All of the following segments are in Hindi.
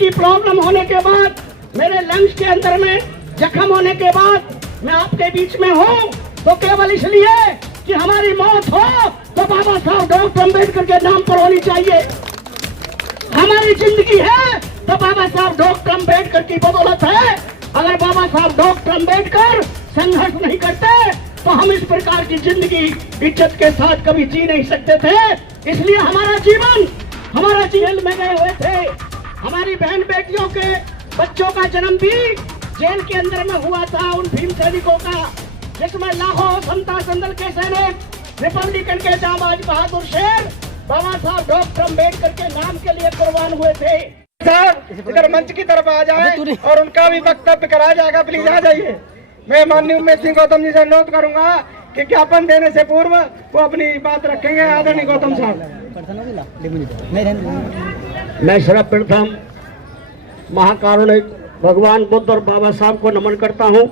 की प्रॉब्लम होने के बाद, मेरे लंग्स के अंदर में जख्म होने के बाद मैं आपके बीच में हूँ तो केवल इसलिए कि हमारी मौत हो तो बाबा साहब डॉक्टर अम्बेडकर के नाम पर होनी चाहिए। हमारी जिंदगी है तो बाबा साहब डॉक्टर अम्बेडकर की बदौलत है। अगर बाबा साहब डॉक्टर अम्बेडकर संघर्ष नहीं करते तो हम इस प्रकार की जिंदगी इज्जत के साथ कभी जी नहीं सकते थे। इसलिए हमारा जेल में गए हुए थे। हमारी बहन बेटियों के बच्चों का जन्म भी जेल के अंदर में हुआ था, उन भीम सैनिकों का, जिसमें लाखों समता संदल के सैनिक, रिपब्लिकन के जांबाज बहादुर शेर बाबा साहब डॉक्टर अम्बेडकर के नाम के लिए कुर्बान हुए थे। इधर मंच की तरफ आ जाए और उनका भी वक्तव्य करा जाएगा, प्लीज आ जाइए। मैं माननीय उमेश सिंह गौतम जी से अनुरोध करूंगा कि ज्ञापन देने से पूर्व वो अपनी बात रखेंगे। आदरणीय गौतम साहब। मैं सर्वप्रथम महाकारुणिक भगवान बुद्ध और बाबा साहब को नमन करता हूं।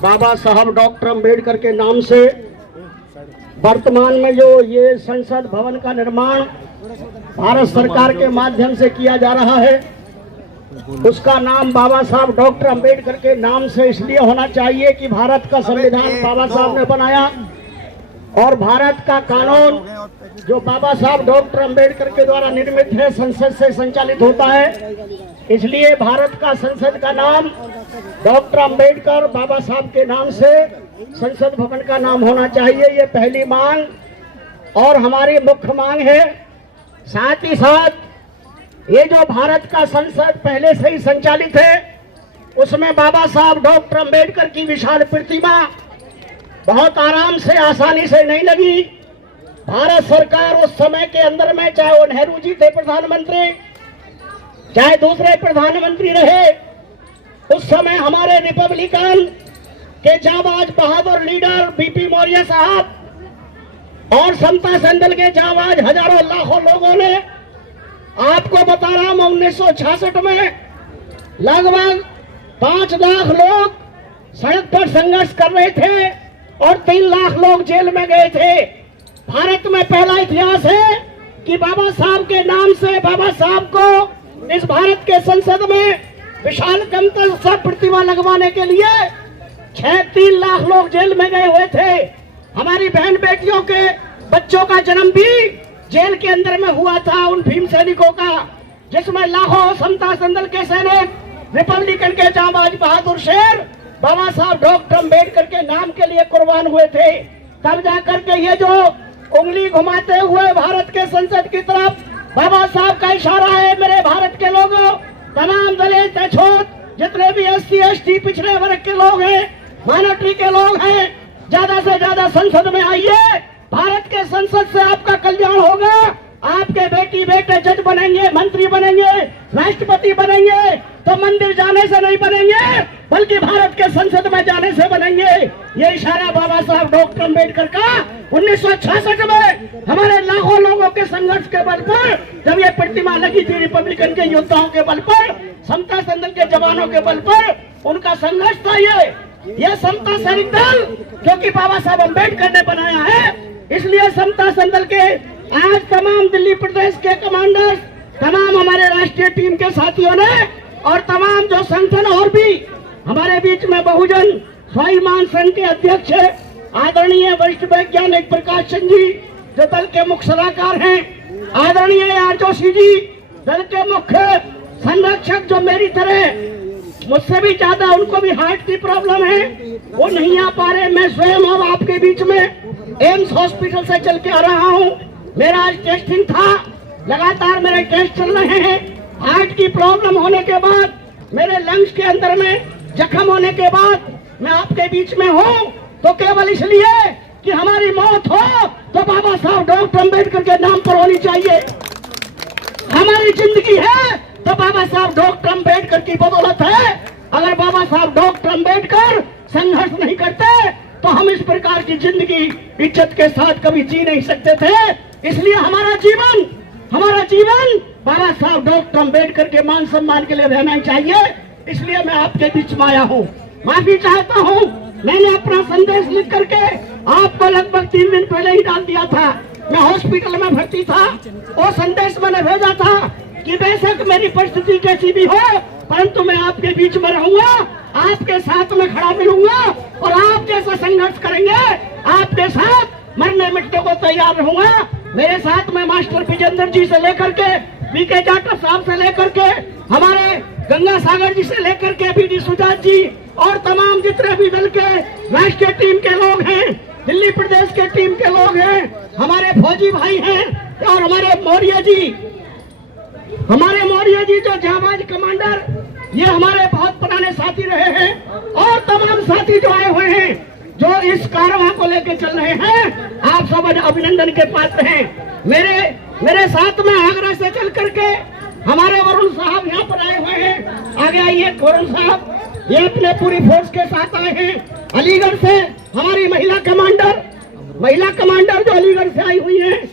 बाबा साहब डॉक्टर अम्बेडकर के नाम से वर्तमान में जो ये संसद भवन का निर्माण भारत सरकार के माध्यम से किया जा रहा है, उसका नाम बाबा साहब डॉक्टर अम्बेडकर के नाम से इसलिए होना चाहिए कि भारत का संविधान बाबा साहब ने बनाया और भारत का कानून जो बाबा साहब डॉक्टर अम्बेडकर के द्वारा निर्मित है, संसद से संचालित होता है। इसलिए भारत का संसद का नाम डॉक्टर अम्बेडकर बाबा साहब के नाम से संसद भवन का नाम होना चाहिए। ये पहली मांग और हमारी मुख्य मांग है। साथ ही साथ ये जो भारत का संसद पहले से ही संचालित है, उसमें बाबा साहब डॉक्टर अम्बेडकर की विशाल प्रतिमा बहुत आराम से, आसानी से नहीं लगी। भारत सरकार उस समय के अंदर में, चाहे वो नेहरू जी थे प्रधानमंत्री, चाहे दूसरे प्रधानमंत्री रहे, उस समय हमारे रिपब्लिकन के जांबाज बहादुर लीडर बीपी मौर्य साहब और समता संदल के जांबाज हजारों लाखों लोगों ने, आपको बता रहा हूं, 1966 में लगभग 5 लाख लोग सड़क पर संघर्ष कर रहे थे और 3 लाख लोग जेल में गए थे। भारत में पहला इतिहास है कि बाबा साहब के नाम से बाबा साहब को इस भारत के संसद में विशाल कमतल सा प्रतिमा लगवाने के लिए 3 लाख लोग जेल में गए हुए थे। हमारी बहन बेटियों के बच्चों का जन्म भी जेल के अंदर में हुआ था, उन भीम सैनिकों का, जिसमें लाखों समता संदल के सैनिक, रिपब्लिकन के जांबाज बहादुर शेर बाबा साहब डॉक्टर अम्बेडकर के नाम के लिए कुर्बान हुए थे। तब जाकर के ये जो उंगली घुमाते हुए भारत के संसद की तरफ बाबा साहब का इशारा है, मेरे भारत के लोगों, तमाम दलित, छूत, जितने भी SC ST पिछड़े वर्ग के लोग हैं, माइनॉरिटी के लोग हैं, ज्यादा से ज्यादा संसद में आइए। भारत के संसद से आपका कल्याण होगा। आपके बेटी बेटे जज बनेंगे, मंत्री बनेंगे, राष्ट्रपति बनेंगे तो मंदिर जाने से नहीं बनेंगे, बल्कि भारत के संसद में जाने से बनेंगे। ये इशारा बाबा साहब डॉक्टर अम्बेडकर का 1966 में हमारे लाखों लोगों के संघर्ष के बल पर, जब ये प्रतिमा लगी थी, रिपब्लिकन के योद्धाओं के बल पर, समता संदल के जवानों के बल पर उनका संघर्ष था। ये समता सैनिक दल क्योंकि बाबा साहब अम्बेडकर ने बनाया है, इसलिए समता संदल के आज तमाम दिल्ली प्रदेश के कमांडर्स, तमाम हमारे राष्ट्रीय टीम के साथियों ने और तमाम जो संगठन और भी हमारे बीच में बहुजन स्वाभिमान संघ के अध्यक्ष आदरणीय वरिष्ठ वैज्ञानिक प्रकाश चंद जी जो दल के मुख्य सलाहकार हैं, आदरणीय आर जोशी जी दल के मुख्य संरक्षक, जो मेरी तरह मुझसे भी ज्यादा उनको भी हार्ट की प्रॉब्लम है, वो नहीं आ पा रहे। मैं स्वयं अब आपके बीच में एम्स हॉस्पिटल से चल के आ रहा हूँ। मेरा आज टेस्टिंग था, लगातार मेरे टेस्ट चल रहे हैं। हार्ट की प्रॉब्लम होने के बाद, मेरे लंग्स के अंदर में जख्म होने के बाद मैं आपके बीच में हूँ तो केवल इसलिए कि हमारी मौत हो तो बाबा साहब डॉक्टर अम्बेडकर के नाम पर होनी चाहिए। हमारी जिंदगी है तो बाबा साहब डॉक्टर अम्बेडकर की बदौलत है। अगर बाबा साहब डॉक्टर अम्बेडकर संघर्ष नहीं करते तो हम इस प्रकार की जिंदगी इज्जत के साथ कभी जी नहीं सकते थे। इसलिए हमारा जीवन बाबा साहब डॉक्टर अम्बेडकर के मान सम्मान के लिए रहना ही चाहिए। इसलिए मैं आपके बीच में आया हूँ, माफी चाहता हूँ। मैंने अपना संदेश लिख करके आपको लगभग 3 दिन पहले ही डाल दिया था। मैं हॉस्पिटल में भर्ती था, वो संदेश मैंने भेजा था कि बेशक मेरी परिस्थिति कैसी भी हो, परंतु मैं आपके बीच में रहूंगा, आपके साथ में खड़ा मिलूंगा और आप जैसा संघर्ष करेंगे, आपके साथ मरने मिटने को तैयार रहूंगा। मेरे साथ में मास्टर विजेंद्र जी से लेकर के बीके जाटव साहब से लेकर के हमारे गंगा सागर जी से लेकर के बीडी सुजात जी और तमाम जितने भी दल के राष्ट्रीय टीम के लोग हैं, दिल्ली प्रदेश के टीम के लोग हैं, हमारे फौजी भाई हैं और हमारे मौर्य जी जो जाबाज कमांडर, ये हमारे बहुत पुराने साथी रहे हैं और तमाम साथी जो आए हुए हैं, जो इस कारवां को लेकर चल रहे हैं, आप सब अभिनंदन के पात्र हैं। मेरे साथ में आगरा से चल करके हमारे वरुण साहब यहाँ पर आए हुए हैं। आगे आइए वरुण साहब, ये अपने पूरी फोर्स के साथ आए हैं। अलीगढ़ से हमारी महिला कमांडर जो अलीगढ़ से आई हुई है,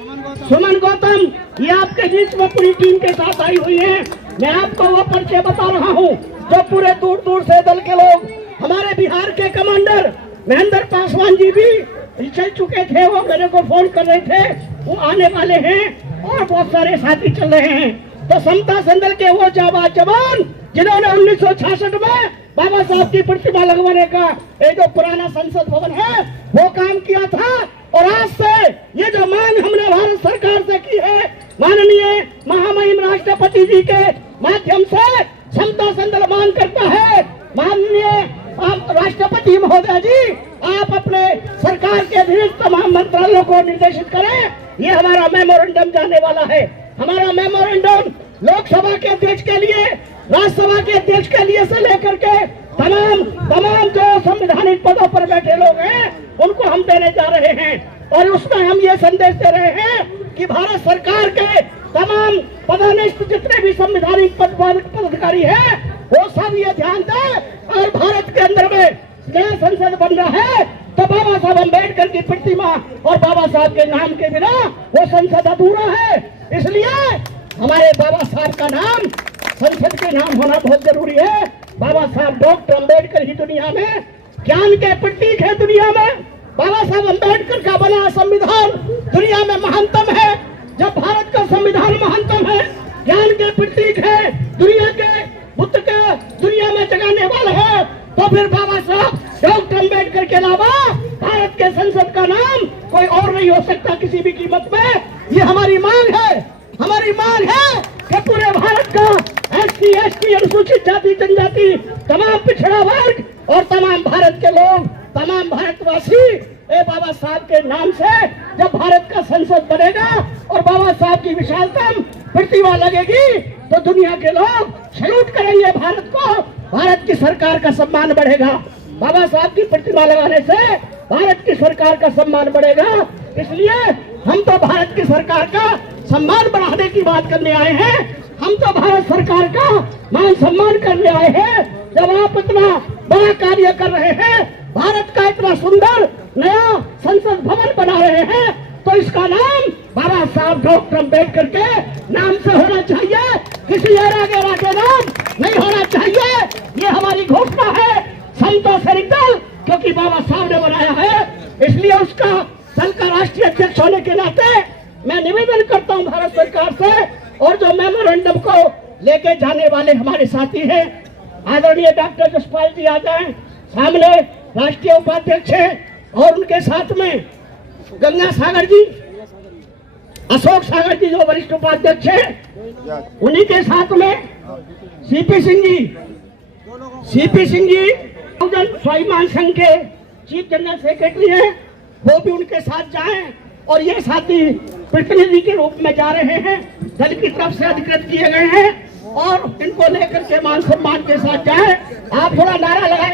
सुमन गौतम, ये आपके बीच में पूरी टीम के साथ आई हुई है। मैं आपको वो परिचय बता रहा हूँ जो पूरे दूर दूर से दल के लोग, हमारे बिहार के कमांडर महेंद्र पासवान जी भी चल चुके थे, वो मेरे को फोन कर रहे थे, वो आने वाले हैं और बहुत सारे साथी चल रहे हैं। तो समता संदल के वो जाबाज जवान जिन्होंने 1966 में बाबा साहब की प्रतिमा लगवाने का ये जो पुराना संसद भवन है वो काम किया था, और आज से ये जो मांग हमने भारत सरकार से की है, माननीय महामहिम राष्ट्रपति जी के माध्यम से समता संदल मांग करता है, माननीय राष्ट्रपति महोदय जी, आप अपने सरकार के अधीन तमाम मंत्रालयों को निर्देशित करें। ये हमारा मेमोरेंडम जाने वाला है। हमारा मेमोरेंडम लोकसभा के अध्यक्ष के लिए, राज्यसभा के अध्यक्ष के लिए से लेकर के तमाम जो संवैधानिक पदों पर बैठे लोग हैं उनको हम देने जा रहे हैं। और उसमें हम ये संदेश दे रहे हैं कि भारत सरकार के तमाम पदस्थ जितने भी संवैधानिक पदाधिकारी हैं वो सब ये ध्यान दें, और भारत के अंदर में नया संसद बन रहा है तो बाबा साहब अम्बेडकर की प्रतिमा और बाबा साहब के नाम के बिना वो संसद अधूरा है। इसलिए हमारे बाबा साहब का नाम संसद के नाम होना बहुत जरूरी है। बाबा साहब डॉक्टर अम्बेडकर ही दुनिया में ज्ञान के प्रतीक है। दुनिया में बाबा साहब अम्बेडकर का बना संविधान दुनिया में महानतम है। जब भारत का संविधान महानतम है, ज्ञान के प्रतीक है, दुनिया के बुद्ध का दुनिया में जगाने वाला है, तो फिर बाबा साहब डॉक्टर अम्बेडकर के अलावा भारत के संसद का नाम कोई और नहीं हो सकता किसी भी कीमत में। ये हमारी मांग है। हमारी मांग है कि पूरे भारत का SC ST अनुसूचित जाति जनजाति, तमाम पिछड़ा वर्ग और तमाम भारत के लोग, तमाम भारतवासी बाबा साहब के नाम से जब भारत का संसद बनेगा और बाबा साहब की विशालतम प्रतिमा लगेगी तो दुनिया के लोग सैल्यूट करेंगे भारत को। भारत की सरकार का सम्मान बढ़ेगा। बाबा साहब की प्रतिमा लगाने से भारत की सरकार का सम्मान बढ़ेगा। इसलिए हम तो भारत की सरकार का सम्मान बढ़ाने की बात करने आए हैं। हम तो भारत सरकार का मान सम्मान करने आए हैं। जब आप इतना बड़ा कार्य कर रहे हैं, भारत का इतना सुंदर नया संसद भवन बना रहे हैं, तो इसका नाम बाबा साहब डॉक्टर अम्बेडकर के नाम से होना चाहिए, किसी और के नाम नहीं होना चाहिए। ये हमारी घोषणा है समता सैनिक दल, क्योंकि बाबा साहब ने बनाया है। इसलिए उसका दल का राष्ट्रीय अध्यक्ष होने के नाते मैं निवेदन करता हूं भारत सरकार से, और जो मेमोरेंडम को लेके जाने वाले हमारे साथी हैं, आदरणीय डॉक्टर जसपाल जी आ जाए सामने, राष्ट्रीय उपाध्यक्ष हैं, और उनके साथ में गंगा सागर जी, अशोक सागर जी जो वरिष्ठ उपाध्यक्ष हैं, उन्हीं के साथ में सीपी सिंह जी स्वाभिमान संघ के चीफ जनरल सेक्रेटरी हैं, वो भी उनके साथ जाएं, और ये साथी प्रतिनिधि के रूप में जा रहे हैं, दल की तरफ से अधिकृत किए गए हैं, और इनको लेकर के मान सम्मान के साथ जाएं। आप थोड़ा नारा लगाएं।